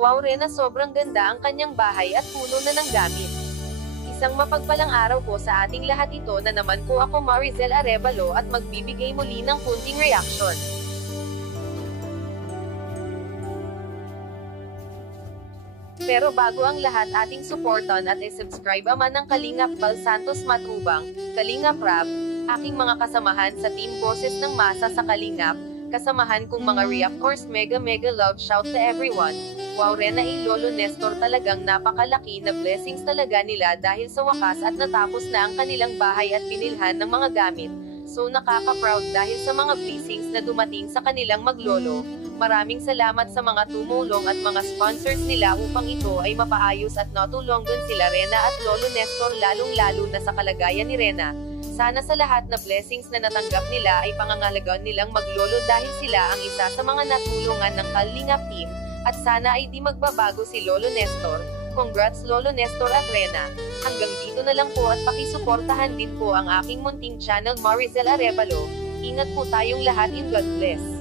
Wow Rena, sobrang ganda ang kanyang bahay at puno na ng gamit. Isang mapagpalang araw po sa ating lahat, ito na naman po ako, Marizel Arevalo, at magbibigay muli ng kunting reaction. Pero bago ang lahat, ating supportan at i-subscribe ama ng Kalingap Bal Santos Matubang, Kalingap Rab, aking mga kasamahan sa Team Boses ng Masa sa Kalingap, kasamahan kong mga Ria, of course, mega love shout to everyone. Wow Rena, Lolo Nestor, talagang napakalaki na blessings talaga nila dahil sa wakas at natapos na ang kanilang bahay at binilhan ng mga gamit. So nakaka-proud dahil sa mga blessings na dumating sa kanilang maglolo. Maraming salamat sa mga tumulong at mga sponsors nila upang ito ay mapaayos at natulungan sila Rena at Lolo Nestor, lalong-lalo na sa kalagayan ni Rena. Sana sa lahat na blessings na natanggap nila ay pangangalagaan nilang maglolo dahil sila ang isa sa mga natulungan ng Kalingap team, at sana ay di magbabago si Lolo Nestor. Congrats Lolo Nestor at Rena. Hanggang dito na lang po at pakisuportahan din po ang aking munting channel, Marizel Arevalo. Ingat po tayong lahat, and God bless.